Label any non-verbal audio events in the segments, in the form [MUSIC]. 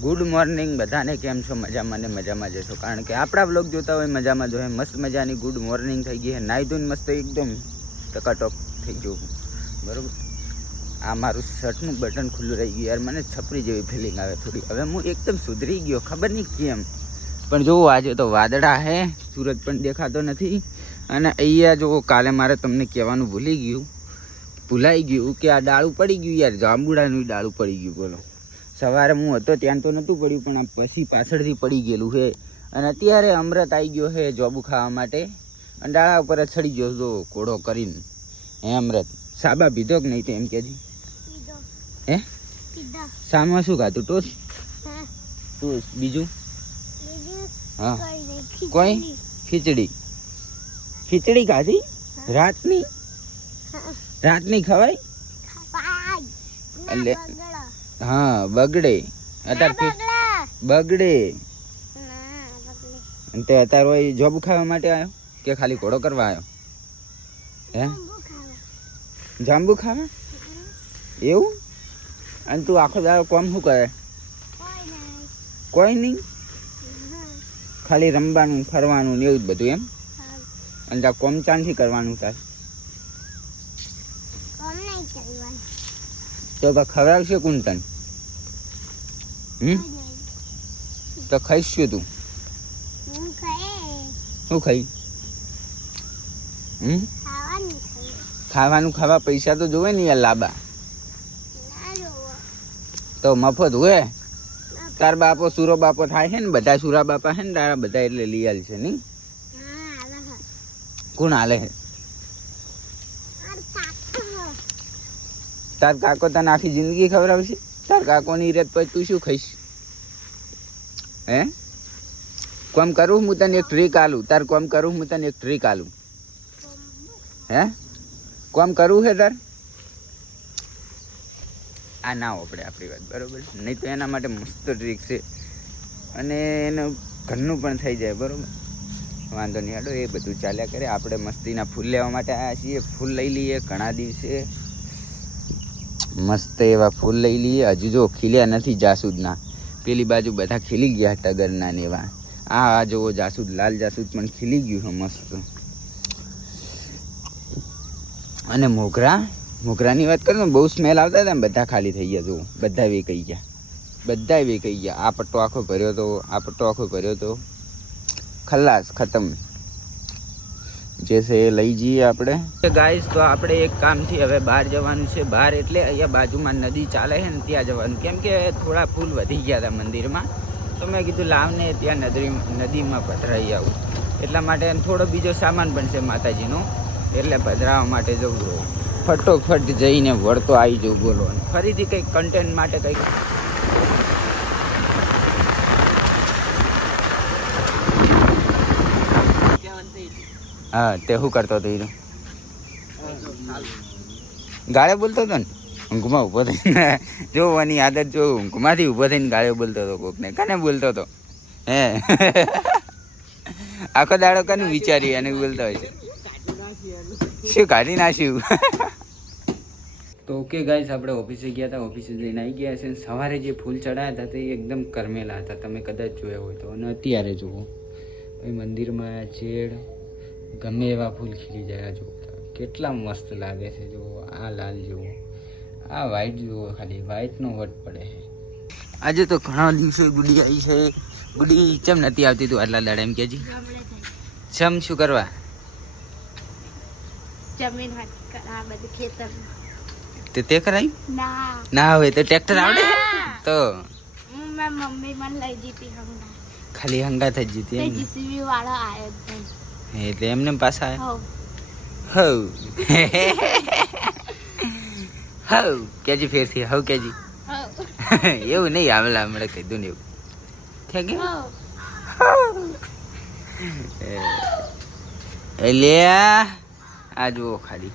Good morning બધાને કેમ છો? મજામાં ને મજામાં જશો. કારણ કે આપણા બ્લોગ જોતા હોય, મજામાં જો મસ્ત મજાની ગુડ મોર્નિંગ થઈ ગઈ છે. નાહી ધોઈને મસ્ત એકદમ ટકાટોક થઈ ગયું બરાબર? આ મારું શર્ટનું બટન ખુલ્લું રહી ગયું યાર. મને છપરી જેવી ફિલિંગ આવે થોડી. હવે હું એકદમ સુધરી ગયો, ખબર નહીં કેમ. પણ જુઓ, આજે તો વાદળા હે. સૂરજ પણ દેખાતો નથી. અને અહીંયા જુઓ, કાલે મારે તમને કહેવાનું ભૂલી ગયું. ભૂલાઈ ગયું કે આ ડાળું પડી ગયું યાર. જાંબુડાનું ડાળું પડી ગયું બોલો. સવારે હું હતો ત્યાં તો નહોતું પડ્યું પણ આ પછી પાછળથી પડી ગયેલું છે. અને અત્યારે અમૃત આવી ગયો છે જોબુ ખાવા માટે. અને ડાળા ઉપર ચડી ગયો હતો ઘોડો કરીને. હે અમૃત સાબા પીધો કે નહીં તો એમ કહેજી હે? સામાં શું ખાતું ટોસ ટોસ બીજું? હા. કોઈ ખીચડી. ખીચડી. ખાધી? રાતની? રાતની ખવાય? એટલે-. હા બગડે. અત્યારે બગડે. અને તે અત્યારે હોય જોબ ખાવા માટે આવ્યો કે ખાલી ઘોડો કરવા આવ્યો હે? જાંબુ ખાવા. એવું? અને તું આખો દાડો કોમ શું કરે? કોઈ નહીં. ખાલી રમવાનું ફરવાનું ને એવું જ બધું એમ? અને ત્યાં કોમ ચાંથી કરવાનું તાર. તો કા ખવડાવશે કોણ હમ? તો ખાઈશ શું તું? શું ખાઈ? હમ? ખાવાનું ખાવા પૈસા તો જોવે ને યાર લાબા. તો મફત હોય? તાર બાપો સુરો બાપો થાય છે ને બધા સુરા બાપા છે ને તારા બધા એટલે લઈ છે નહીં? કોણ હાલે છે માર કાકો. તાર કાકો તને આખી જિંદગી ખવડાવશે તાર કાકોની રેત પછી તું શું ખાઈશ? હે? કોમ કરું હું તને એક ટ્રીક આલું. તાર કોમ કરું હું તને એક ટ્રીક આલું. હે? કોમ કરવું છે તાર? આ ના આપણે આપણી વાત, બરાબર નહીં તો એના માટે મસ્ત ટ્રીક છે. અને એનું ઘરનું પણ થઈ જાય, બરાબર? વાંધો નહીં હાડો એ બધું ચાલ્યા કરે. આપણે મસ્તીના ફૂલ લેવા માટે આવ્યા છીએ. ફૂલ લઈ લઈએ ઘણા દિવસે. મસ્ત એવા ફૂલ લઈ લઈએ. હજુ જો ખીલ્યા નથી જાસૂદના. પેલી બાજુ બધા ખીલી ગયા ટગરના ને એવા. આ આ જોવો જાસૂદ, લાલ જાસૂદ પણ ખીલી ગયું છે મસ્ત. અને મોગરા, મોગરાની વાત કરું ને બહુ સ્મેલ આવતા હતા ને બધા ખાલી થઈ ગયા, જુઓ. બધા વેકાઈ ગયા. બધા વેકાઈ ગયા. આ પટ્ટો આખો ભર્યો તો, આ પટ્ટો આખો ભર્યો તો ખલ્લાસ ખતમ. જે છે એ લઈ જઈએ આપણે. ગાઈસ તો આપણે એક કામથી હવે બહાર જવાનું છે. બહાર એટલે અહીંયા બાજુમાં નદી ચાલે છે ને ત્યાં જવાનું. કેમ કે થોડા ફૂલ વધી ગયા હતા મંદિરમાં. તો મેં કીધું લાવને ત્યાં નદી નદીમાં પધરાઈ આવું. એટલા માટે થોડો બીજો સામાન પણ છે માતાજીનો. એટલે પધરાવવા માટે જવું ફટોફટ જઈને વળતો આવી જવું બોલો ફરીથી કંઈક કન્ટેન્ટ માટે કંઈક હા, તે શું કરતો હતો એનું ગાળે બોલતો હતો ને? ઊંઘમાં ઊભો થઈને. જો એની આદત જો, ઊંઘમાંથી ઊભો થઈને ગાળે બોલતો હતો કોકને. કને બોલતો હતો? હે? આખો દાડો કને વિચારી અને બોલતો હોય છે. શું કાઢી નાખ્યું? તો ઓકે ગાઈસ, આપણે ઓફિસે ગયા હતા, ઓફિસે જઈને આવી ગયા છે સવારે જે ફૂલ ચડાયા હતા તે એકદમ કરમેલા હતા. તમે કદાચ જોયા હોય તો. અને અત્યારે જુઓ. મંદિરમાં ચેડ ગમે એવા ફૂલ ખીલી જાય જુઓ. કેટલા મસ્ત લાગે છે જો આ લાલ જુઓ આ વ્હાઈટ જુઓ ખાલી વ્હાઈટનો વટ પડે. છે આજે તો ઘણા દિવસે ગુડી આવી છે. ગુડી ચમ નથી આવતી તું આટલા દાડા એમ કેજી? ચમ શું કરવા? જમીન બધું ખેતર. તે તે કરાયું? ના. ના હવે તો ટ્રેક્ટર આવડે? તો? મમ્મી મને લઈ જીતી હમણાં. ખાલી હંગા થઈ જીતી જીસીબી વાળો આવ્યો જ એટલે એમને પાછા હવ. હવ. કેજી ફેરથી હવ કેજી. એવું નહીં આવેલા હમણાં કીધું ને એવું. થયા ગયું? એટલે આ જુઓ ખાલી.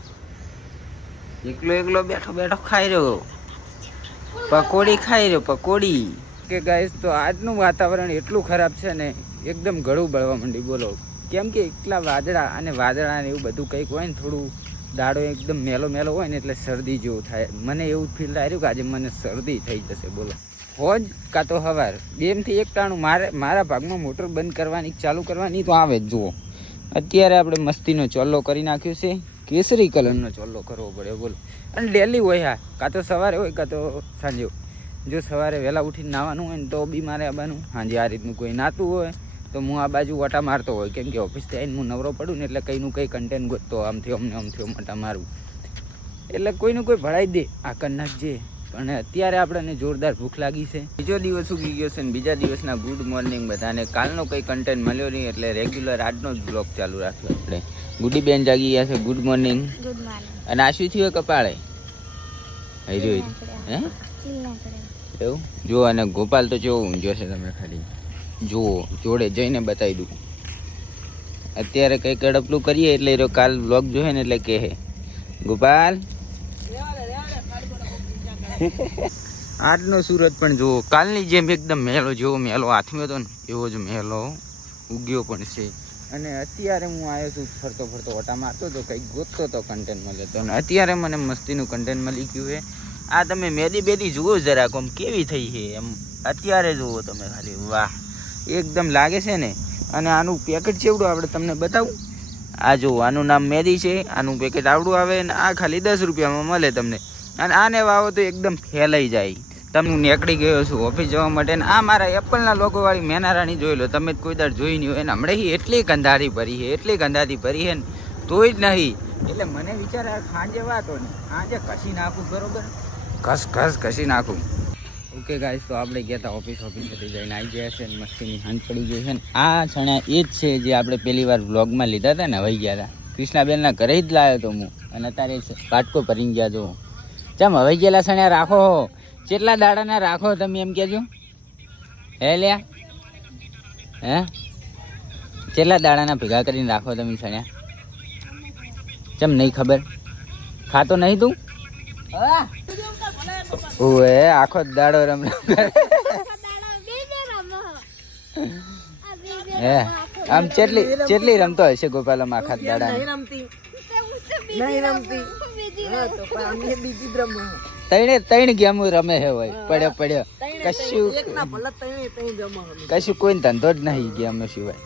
એકલો એકલો બેઠો બેઠો ખાઈ રહ્યો. પકોડી ખાઈ રહ્યો પકોડી. કે ગાઈસ તો આજનું વાતાવરણ એટલું ખરાબ છે ને એકદમ ગળું બળવા માંડી બોલો. કેમ કે એકલા વાદળા અને વાદળા ને એવું બધું કંઈક હોય ને થોડું દાડો એકદમ મેલો મેલો હોય ને એટલે શરદી જેવું થાય. મને એવું ફીલ આવ્યું કે આજે મને શરદી થઈ જશે, બોલો. હોજ કાં તો હવાર. બેમથી એક ટાણું મારે મારા ભાગમાં મોટર બંધ કરવાની ચાલુ કરવાની તો આવે જ, જુઓ. અત્યારે આપણે મસ્તીનો ચોલ્લો કરી નાખ્યો છે. કેસરી કલરનો ચોલ્લો કરવો પડે, બોલો. અને ડેલી હોય હા, કાં તો સવારે હોય, કાં તો સાંજે જો સવારે વહેલા ઉઠીને નાવાનું હોય ને તો બી મારે આવવાનું. સાંજે આ રીતનું કોઈ નાતું હોય તો હું આ બાજુ વટા મારતો હોય કેમ કે ઓફિસથી આવીને હું નવરો પડું ને એટલે કંઈનું કંઈ કન્ટેન્ટ ગોતતો આમથી અમને આમથી આમ વટા મારું. એટલે કોઈનું કોઈ ભળાઈ દે આ કર નાખજે. પણ અત્યારે આપણને જોરદાર ભૂખ લાગી છે. બીજો દિવસ ઉગી ગયો છે ને બીજા દિવસના ગુડ મોર્નિંગ બધાને. કાલનો કંઈ કન્ટેન્ટ મળ્યો નહીં એટલે રેગ્યુલર આજનો જ બ્લોગ ચાલુ રાખ્યો આપણે. ગુડી બેન જાગી ગયા છે ગુડ મોર્નિંગ અને આશુ થયું કપાળે? હઈ જોઈ. હે? એવું? જો અને ગોપાલ તો કેવો ઊંઘ્યો છે તમે ખાલી. જુઓ જોડે જઈને બતાવી દઉં. અત્યારે કંઈક અડપલું કરીએ એટલે એ કાલ બ્લોગ જોહે ને એટલે કહે. ગોપાલ? [LAUGHS] આજનો સુરત પણ જુઓ કાલની જેમ એકદમ મેલો જેવો મેલો હાથમાં હતો ને એવો જ મેલો ઉગ્યો પણ છે. અને અત્યારે હું આવ્યો છું ફરતો ફરતો ઓટા મારતો હતો કંઈક ગોતતો હતો કન્ટેન્ટ મળે તો અને અત્યારે મને મસ્તીનું કન્ટેન્ટ મળી ગયું છે. આ તમે મેદી બેદી જુઓ જરાક આમ કેવી થઈ છે એમ. અત્યારે જુઓ તમે ખાલી વાહ. એકદમ લાગે છે ને, અને આનું પેકેટ ચેવડું આપણે તમને બતાવું. આ જુઓ આનું નામ મેદી છે, આનું પેકેટ આવડું આવે ને આ ખાલી દસ રૂપિયામાં મળે તમને. અને આને વાવો તો એકદમ ફેલાઈ જાય. તમે હું નીકળી ગયો છું ઓફિસ જવા માટે ને આ મારા એપલના લોકોવાળી મેનારાણી જોઈ લો. તમે કોઈ દર જોઈ નહીં હોય ને, હમણાં એટલી ગંધારી ભરી છે, એટલી ગંધારી ભરી છે ને, તોય જ નહીં. એટલે મને વિચાર આ ખાંજે વાતો ને આજે કસી નાખું, બરોબર? ઘસ ઘસ ઘસી નાખું? ઓકે ગાઈસ તો આપણે ગયા હતા ઓફિસ ઓફિસેથી જઈને આવી ગયા છે મસ્તીની હાંજ પડી ગઈ છે ને. આ છણા એ જ છે જે આપણે પહેલી વાર વ્લોગમાં લીધા હતા ને, વહી ગયા હતા કૃષ્ણાબેનના ઘરે જ લાવ્યો તો હું. અને અત્યારે કાટકો ભરીને ગયા જો ચમ હવે ગયેલા છણ્યા, રાખો કેટલા દાડાના રાખો તમે એમ કહેજો. હે, લ્યા. હે? કેટલા દાડાના ભેગા કરીને રાખો તમે છણ્યા? ચમ, નહીં ખબર? ખાતો નહીં તું? ઓએ આખો દાડો રમ રમ હે આમ ચેટલી ચેટલી રમતો હશે ગોપાલ આમ આખા દાડા તૈણે તૈણ ગેમ રમે હે હોય પડ્યો પડ્યો. કશું કશું કોઈ ધંધો જ નહીં ગેમ સિવાય.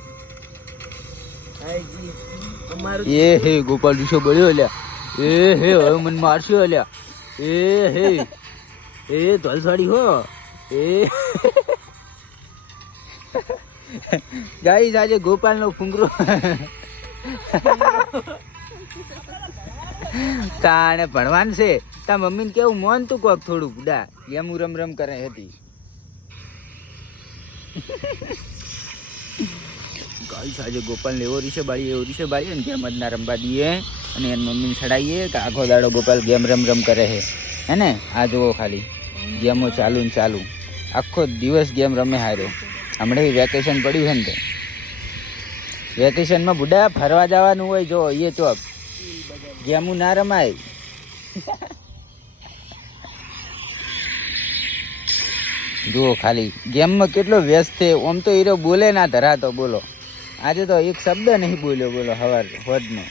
એ હે ગોપાલ વિશે બોલ્યો લ્યા. એ હે, હવે મને મારશો અલ્યા. એ હે. એ ધોલસાડી હો. એ ગાઈ આજે ગોપાલ નો ફુંગરો. તાણે ભણવાન છે. તા મમ્મીને કેવું મોન તું કોક થોડું બુડા એમ રમ રમ કરે હતી. ગાઈ આજે ગોપાલ ને એવો રીસે બાળી એવો રીસે બાળી ને કેમ જ ના રમવા દઈએ. અને એની મમ્મીને ચડાવીએ કે આખો દાડો ગોપાલ ગેમ રમ રમ કરે છે. હે ને? આ જુઓ ખાલી. ગેમો ચાલુ ને ચાલુ. આખો દિવસ ગેમ રમે હાર્યો હમણાં વેકેશન પડ્યું છે ને તે. વેકેશનમાં બુડા ફરવા જવાનું હોય, જો એ ચોપ ગેમું ના રમાય. જુઓ ખાલી. ગેમમાં કેટલો વ્યસ્ત છે. ઓમ તો હીરો બોલે ના, ધરાતો બોલો. આજે તો એક શબ્દ નહીં બોલ્યો બોલો, હવાર, હોદનો.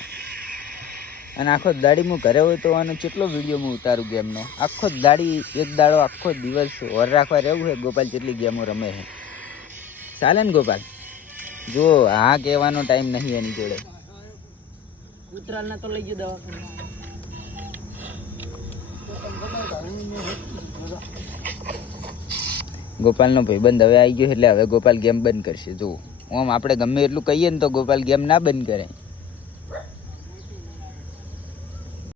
અને આખો જ દાડી હું ઘરે હોય તો આનો કેટલો વીડિયો હું ઉતારું ગેમનો? આખો દાડી એક દાડો આખો દિવસ ઓર રાખવા રહેવું છે ગોપાલ જેટલી ગેમો રમે છે ચાલે ને ગોપાલ? જો હા કહેવાનો ટાઈમ નહીં એની જોડે. ગોપાલનો ભાઈબંધ હવે આવી ગયો એટલે હવે ગોપાલ ગેમ બંધ કરશે. જો આમ આપણે ગમે એટલું કહીએ ને તો ગોપાલ ગેમ ના બંધ કરે.